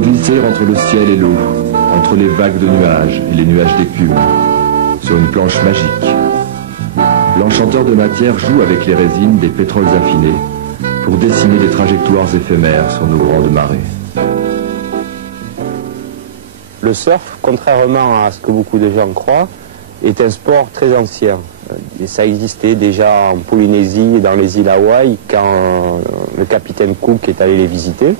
glisser entre le ciel et l'eau, entre les vagues de nuages et les nuages d'écume, sur une planche magique. L'enchanteur de matière joue avec les résines des pétroles affinés pour dessiner des trajectoires éphémères sur nos grandes marées. Le surf, contrairement à ce que beaucoup de gens croient, est un sport très ancien. Et ça existait déjà en Polynésie et dans les îles Hawaï quand le capitaine Cook est allé les visiter.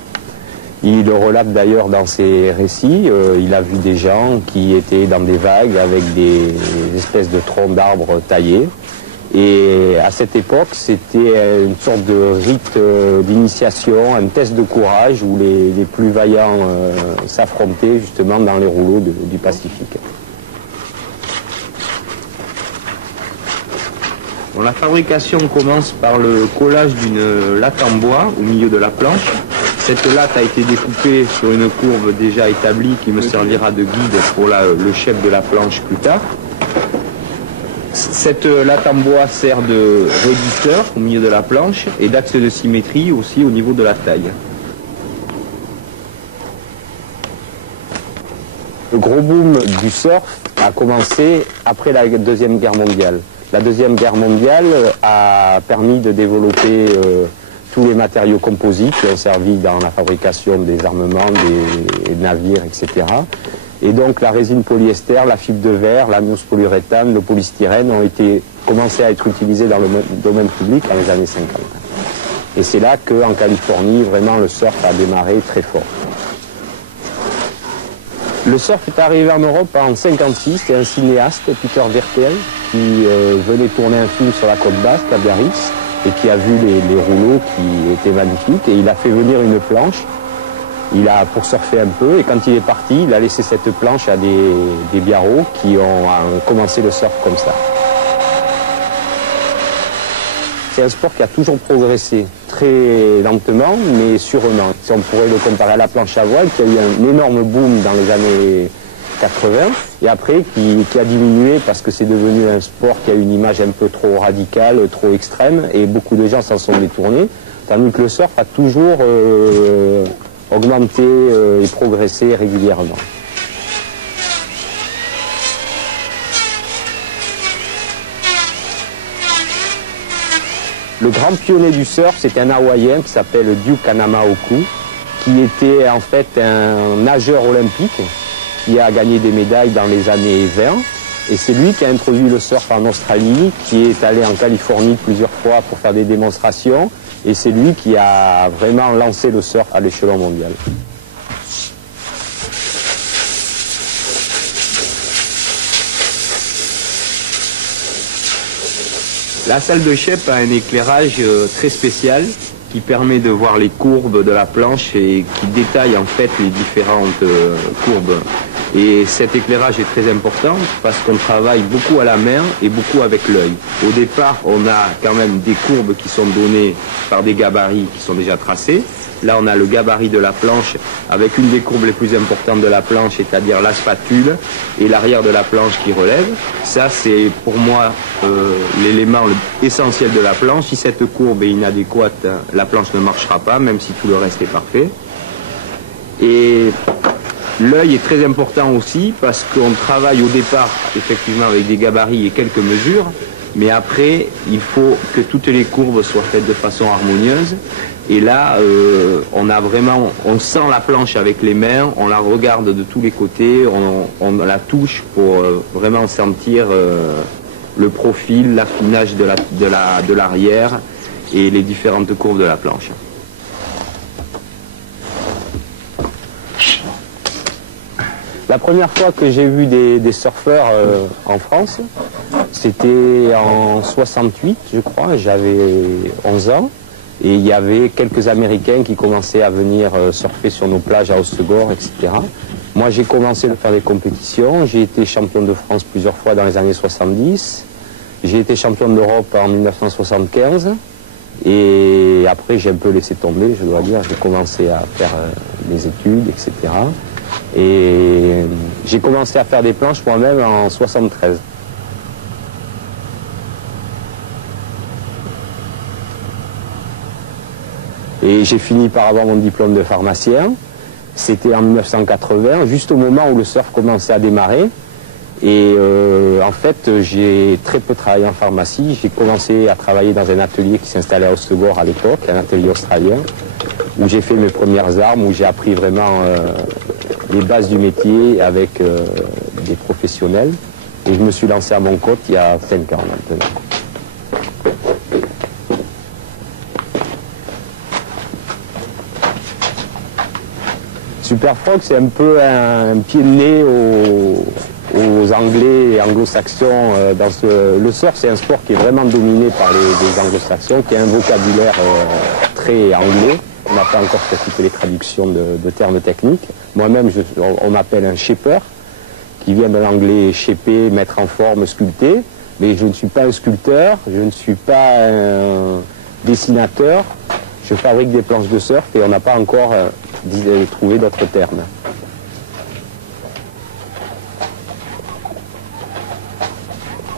Il le relate d'ailleurs dans ses récits. Il a vu des gens qui étaient dans des vagues avec des espèces de troncs d'arbres taillés. Et à cette époque, c'était une sorte de rite d'initiation, un test de courage où les plus vaillants s'affrontaient justement dans les rouleaux du Pacifique. Bon, la fabrication commence par le collage d'une latte en bois au milieu de la planche. Cette latte a été découpée sur une courbe déjà établie qui me servira de guide pour le chef de la planche plus tard. Cette latte en bois sert de régisseur au milieu de la planche et d'axe de symétrie aussi au niveau de la taille. Le gros boom du surf a commencé après la Deuxième Guerre mondiale. La Deuxième Guerre mondiale a permis de développer tous les matériaux composites qui ont servi dans la fabrication des armements, des navires, etc. Et donc la résine polyester, la fibre de verre, la mousse polyuréthane, le polystyrène ont commencé à être utilisés dans le domaine public dans les années 50. Et c'est là qu'en Californie, vraiment le surf a démarré très fort. Le surf est arrivé en Europe en 1956, c'est un cinéaste, Peter Wertel, qui venait tourner un film sur la côte basque, à Biarritz, et qui a vu les rouleaux qui étaient magnifiques, et il a fait venir une planche. Il a pour surfer un peu et quand il est parti, il a laissé cette planche à des biarros qui ont commencé le surf comme ça. C'est un sport qui a toujours progressé très lentement mais sûrement. Si on pourrait le comparer à la planche à voile qui a eu un énorme boom dans les années 80 et après qui a diminué parce que c'est devenu un sport qui a une image un peu trop radicale, trop extrême et beaucoup de gens s'en sont détournés. Tandis que le surf a toujours augmenté et progressé régulièrement. Le grand pionnier du surf, c'est un Hawaïen qui s'appelle Duke Hanamaoku, qui était en fait un nageur olympique qui a gagné des médailles dans les années 20. Et c'est lui qui a introduit le surf en Australie, qui est allé en Californie plusieurs fois pour faire des démonstrations. Et c'est lui qui a vraiment lancé le surf à l'échelon mondial. La salle de Shep a un éclairage très spécial qui permet de voir les courbes de la planche et qui détaille en fait les différentes courbes. Et cet éclairage est très important parce qu'on travaille beaucoup à la main et beaucoup avec l'œil. Au départ, on a quand même des courbes qui sont données par des gabarits qui sont déjà tracés. Là, on a le gabarit de la planche avec une des courbes les plus importantes de la planche, c'est-à-dire la spatule et l'arrière de la planche qui relève. Ça, c'est pour moi l'élément essentiel de la planche. Si cette courbe est inadéquate, la planche ne marchera pas, même si tout le reste est parfait. Et l'œil est très important aussi parce qu'on travaille au départ effectivement avec des gabarits et quelques mesures, mais après il faut que toutes les courbes soient faites de façon harmonieuse. Et là, on sent la planche avec les mains, on la regarde de tous les côtés, on la touche pour vraiment sentir le profil, l'affinage de l'arrière et les différentes courbes de la planche. La première fois que j'ai vu des surfeurs en France, c'était en 68, je crois, j'avais 11 ans. Et il y avait quelques Américains qui commençaient à venir surfer sur nos plages à Hossegor, etc. Moi, j'ai commencé à faire des compétitions. J'ai été champion de France plusieurs fois dans les années 70. J'ai été champion d'Europe en 1975. Et après, j'ai un peu laissé tomber, je dois dire. J'ai commencé à faire des études, etc. Et j'ai commencé à faire des planches moi-même en 73. Et j'ai fini par avoir mon diplôme de pharmacien. C'était en 1980, juste au moment où le surf commençait à démarrer. Et en fait, j'ai très peu travaillé en pharmacie. J'ai commencé à travailler dans un atelier qui s'installait à Ostegor à l'époque, un atelier australien, où j'ai fait mes premières armes, où j'ai appris vraiment les bases du métier avec des professionnels. Et je me suis lancé à mon compte il y a 5 ans maintenant. Superfrog, c'est un peu un pied de nez aux Anglais et anglo-saxons. Le surf, c'est un sport qui est vraiment dominé par les anglo-saxons, qui a un vocabulaire très anglais. On n'a pas encore fait toutes les traductions de termes techniques. Moi-même, on m'appelle un shaper, qui vient de l'anglais shaper, mettre en forme, sculpter. Mais je ne suis pas un sculpteur, je ne suis pas un dessinateur. Je fabrique des planches de surf et on n'a pas encore trouvé d'autres termes.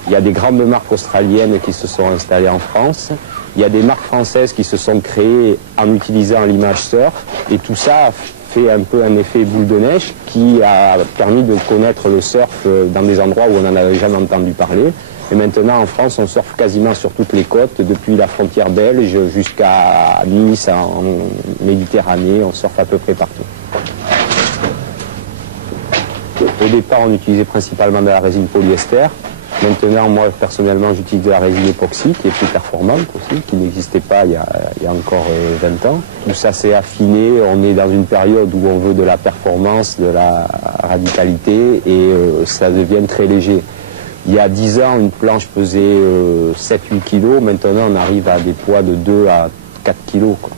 Il y a des grandes marques australiennes qui se sont installées en France. Il y a des marques françaises qui se sont créées en utilisant l'image surf. Et tout ça fait un peu un effet boule de neige qui a permis de connaître le surf dans des endroits où on n'en avait jamais entendu parler. Et maintenant, en France, on surfe quasiment sur toutes les côtes, depuis la frontière belge jusqu'à Nice, en Méditerranée, on surfe à peu près partout. Au départ, on utilisait principalement de la résine polyester. Maintenant, moi, personnellement, j'utilise de la résine époxy, qui est plus performante aussi, qui n'existait pas il y a encore 20 ans. Tout ça s'est affiné, on est dans une période où on veut de la performance, de la radicalité, et ça devient très léger. Il y a 10 ans, une planche pesait 7-8 kg. Maintenant, on arrive à des poids de 2 à 4 kg, quoi,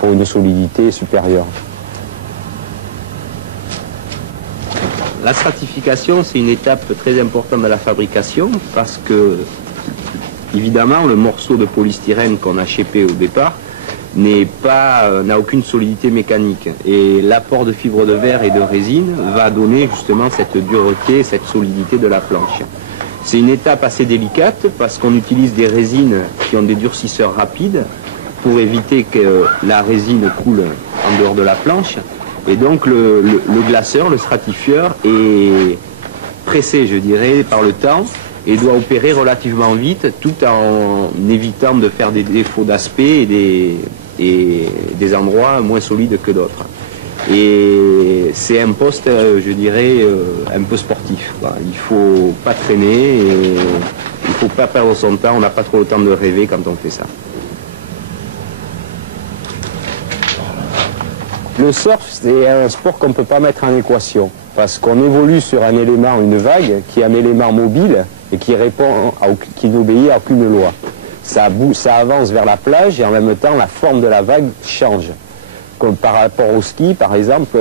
pour une solidité supérieure. La stratification, c'est une étape très importante de la fabrication parce que, évidemment, le morceau de polystyrène qu'on a shapé au départ n'a aucune solidité mécanique. Et l'apport de fibres de verre et de résine va donner justement cette dureté, cette solidité de la planche. C'est une étape assez délicate parce qu'on utilise des résines qui ont des durcisseurs rapides pour éviter que la résine coule en dehors de la planche. Et donc le glaceur, le stratifieur est pressé, je dirais, par le temps et doit opérer relativement vite tout en évitant de faire des défauts d'aspect et des endroits moins solides que d'autres. Et c'est un poste, je dirais, un peu sportif, quoi. Il ne faut pas traîner, et il ne faut pas perdre son temps, on n'a pas trop le temps de rêver quand on fait ça. Le surf, c'est un sport qu'on ne peut pas mettre en équation, parce qu'on évolue sur un élément, une vague, qui est un élément mobile et qui n'obéit à aucune loi. Ça avance vers la plage et en même temps la forme de la vague change. Comme par rapport au ski, par exemple,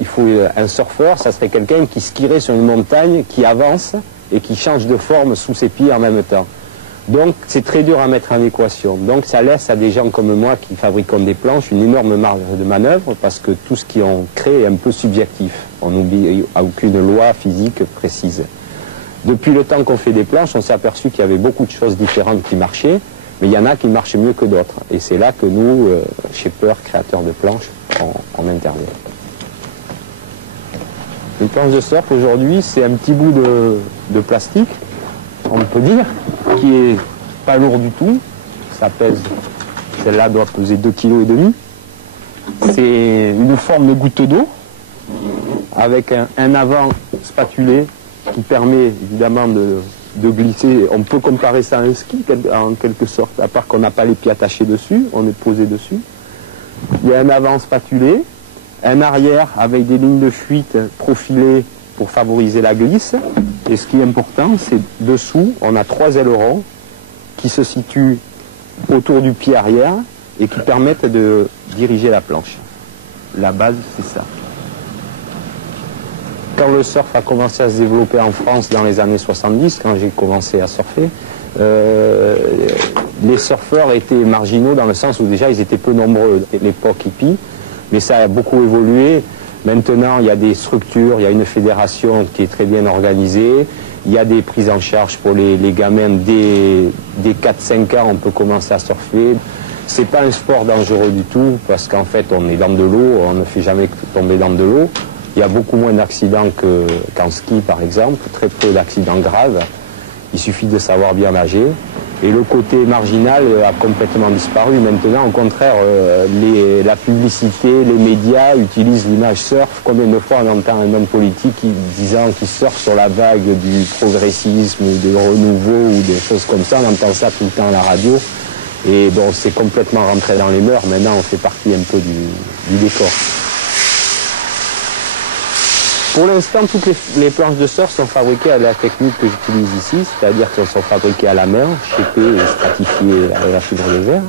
il faut un surfeur, ça serait quelqu'un qui skierait sur une montagne, qui avance et qui change de forme sous ses pieds en même temps. Donc c'est très dur à mettre en équation. Donc ça laisse à des gens comme moi qui fabriquons des planches une énorme marge de manœuvre parce que tout ce qu'on crée est un peu subjectif. On n'obéit à aucune loi physique précise. Depuis le temps qu'on fait des planches, on s'est aperçu qu'il y avait beaucoup de choses différentes qui marchaient, mais il y en a qui marchent mieux que d'autres. Et c'est là que nous, shapers, créateurs de planches, on intervient. Une planche de surf aujourd'hui, c'est un petit bout de plastique, on peut dire, qui est pas lourd du tout. Ça pèse, celle-là doit peser 2,5 kg. C'est une forme de goutte d'eau avec un avant spatulé qui permet évidemment de glisser. On peut comparer ça à un ski en quelque sorte, à part qu'on n'a pas les pieds attachés dessus, on est posé dessus. Il y a un avant spatulé, un arrière avec des lignes de fuite profilées pour favoriser la glisse. Et ce qui est important, c'est dessous, on a 3 ailerons qui se situent autour du pied arrière et qui permettent de diriger la planche. La base, c'est ça. Quand le surf a commencé à se développer en France dans les années 70, quand j'ai commencé à surfer, les surfeurs étaient marginaux dans le sens où déjà ils étaient peu nombreux à l'époque hippie, mais ça a beaucoup évolué. Maintenant, il y a des structures, il y a une fédération qui est très bien organisée, il y a des prises en charge pour les gamins dès 4-5 ans, on peut commencer à surfer. C'est pas un sport dangereux du tout parce qu'en fait on est dans de l'eau, on ne fait jamais tomber dans de l'eau. Il y a beaucoup moins d'accidents qu'en ski par exemple, très peu d'accidents graves. Il suffit de savoir bien nager. Et le côté marginal a complètement disparu. Maintenant, au contraire, la publicité, les médias utilisent l'image surf. Combien de fois on entend un homme politique disant qu'il surfe sur la vague du progressisme ou du renouveau ou des choses comme ça. On entend ça tout le temps à la radio. Et bon, c'est complètement rentré dans les mœurs. Maintenant, on fait partie un peu du décor. Pour l'instant, toutes les planches de surf sont fabriquées à la technique que j'utilise ici, c'est-à-dire qu'elles sont fabriquées à la main, shapées et stratifiées avec la fibre de verre.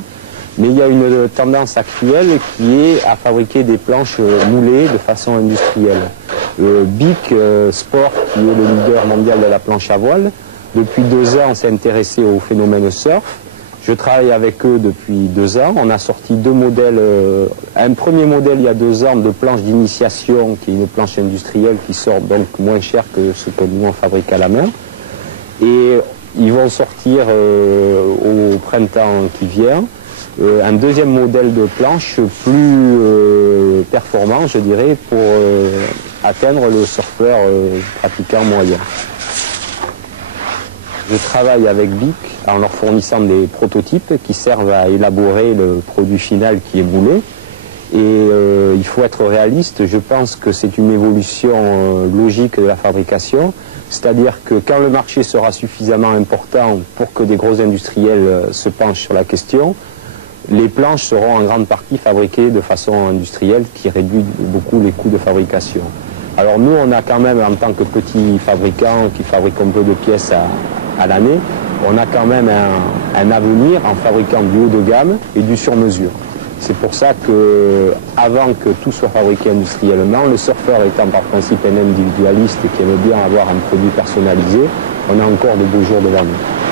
Mais il y a une tendance actuelle qui est à fabriquer des planches moulées de façon industrielle. BIC Sport, qui est le leader mondial de la planche à voile, depuis 2 ans s'est intéressé au phénomène surf. Je travaille avec eux depuis 2 ans. On a sorti 2 modèles. Un premier modèle il y a 2 ans de planche d'initiation, qui est une planche industrielle qui sort donc moins cher que ce que nous on fabrique à la main. Et ils vont sortir au printemps qui vient un deuxième modèle de planche plus performant, je dirais, pour atteindre le surfeur pratiquant moyen. Je travaille avec BIC en leur fournissant des prototypes qui servent à élaborer le produit final qui est moulé. Et il faut être réaliste, je pense que c'est une évolution logique de la fabrication. C'est-à-dire que quand le marché sera suffisamment important pour que des gros industriels se penchent sur la question, les planches seront en grande partie fabriquées de façon industrielle qui réduit beaucoup les coûts de fabrication. Alors nous, on a quand même, en tant que petits fabricants qui fabriquent un peu de pièces à l'année, on a quand même un avenir en fabriquant du haut de gamme et du sur-mesure. C'est pour ça que, avant que tout soit fabriqué industriellement, le surfeur étant par principe un individualiste et qui aime bien avoir un produit personnalisé, on a encore de beaux jours devant nous.